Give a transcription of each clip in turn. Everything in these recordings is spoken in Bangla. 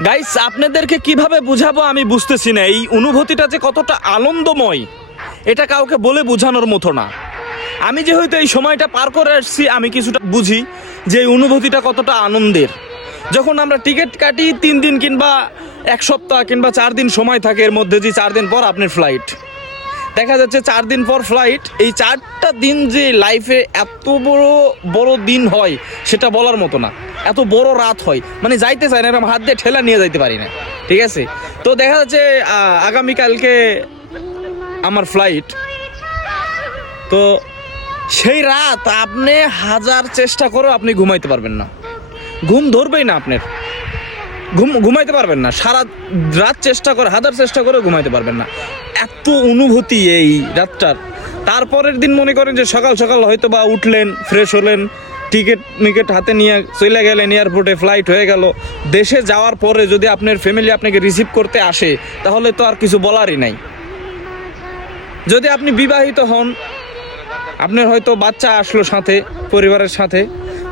গাইস আপনাদেরকে কীভাবে বুঝাবো আমি বুঝতেছি না। এই অনুভূতিটা যে কতটা আনন্দময়, এটা কাউকে বলে বোঝানোর মতো না। আমি যেহেতু এই সময়টা পার করে আসছি, আমি কিছুটা বুঝি যে এই অনুভূতিটা কতটা আনন্দের। যখন আমরা টিকিট কাটি, তিন দিন কিংবা এক সপ্তাহ কিংবা চার দিন সময় থাকে, এর মধ্যে যে চার দিন পর আপনার ফ্লাইট দেখা যাচ্ছে চার দিন পর ফ্লাইট এই চারটা দিন যে লাইফে এত বড় বড় দিন হয়, সেটা বলার মতো না। এত বড় রাত হয়। মানে যাইতে চায় না, এরকম হাত দিয়ে ঠেলা নিয়ে যাইতে পারি না। ঠিক আছে? তো দেখা যাচ্ছে আগামীকালকে আমার ফ্লাইট তো সেই রাত আপনি হাজার চেষ্টা করেও আপনি ঘুমাইতে পারবেন না। ঘুম ধরবেই না আপনার। ঘুম, ঘুমাইতে পারবেন না। সারা রাত চেষ্টা করে, হাজার চেষ্টা করে ঘুমাইতে পারবেন না। এত অনুভূতি এই রাতটার। তারপরের দিন মনে করেন যে সকাল সকাল হয়তো বা উঠলেন ফ্রেশ হলেন টিকিট মিকেট হাতে নিয়ে চলে গেলেন এয়ারপোর্টে ফ্লাইট হয়ে গেল। দেশে যাওয়ার পরে যদি আপনার ফ্যামিলি আপনাকে রিসিভ করতে আসে, তাহলে তো আর কিছু বলারই নাই। যদি আপনি বিবাহিত হন, আপনার হয়তো বাচ্চা আসলো সাথে, পরিবারের সাথে,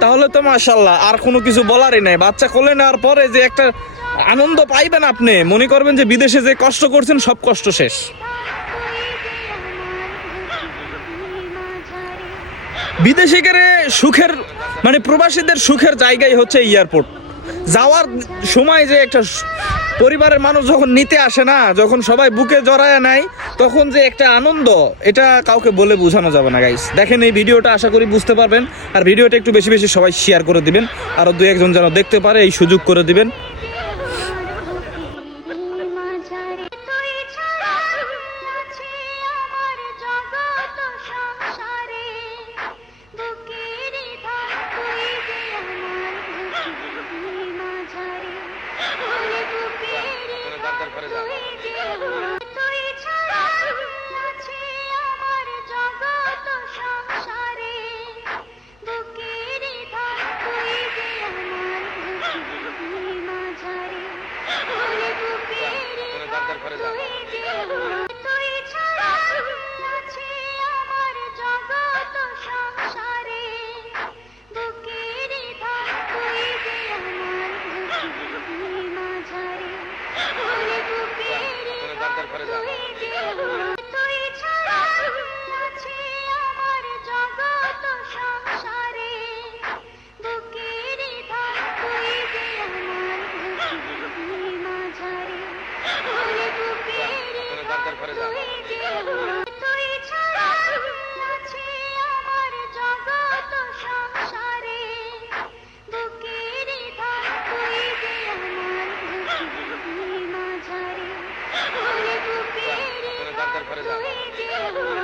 তাহলে তো মাশাল্লাহ আর কোনো কিছু বলারই নাই। বাচ্চা কোলে নেওয়ার পরে যে একটা আনন্দ পাইবেন আপনি। মনে করবেন যে বিদেশে যে কষ্ট করছেন, সব কষ্ট শেষ। বিদেশে গেলে সুখের মানে প্রবাসীদের সুখের জায়গাই হচ্ছে এয়ারপোর্ট। যাওয়ার সময় যে একটা পরিবারের মানুষ যখন নিতে আসে না, যখন সবাই বুকে জড়ায় নেয়, তখন যে একটা আনন্দ, এটা কাউকে বলে বোঝানো যাবে না গাইস দেখেন এই ভিডিওটা, আশা করি বুঝতে পারবেন। আর ভিডিওটা একটু বেশি বেশি সবাই শেয়ার করে দিবেন। আরও দু একজন যেন দেখতে পারে, এই সুযোগ করে দিবেন। ধর তুই যে আমার তুই যে। তুই যে। করে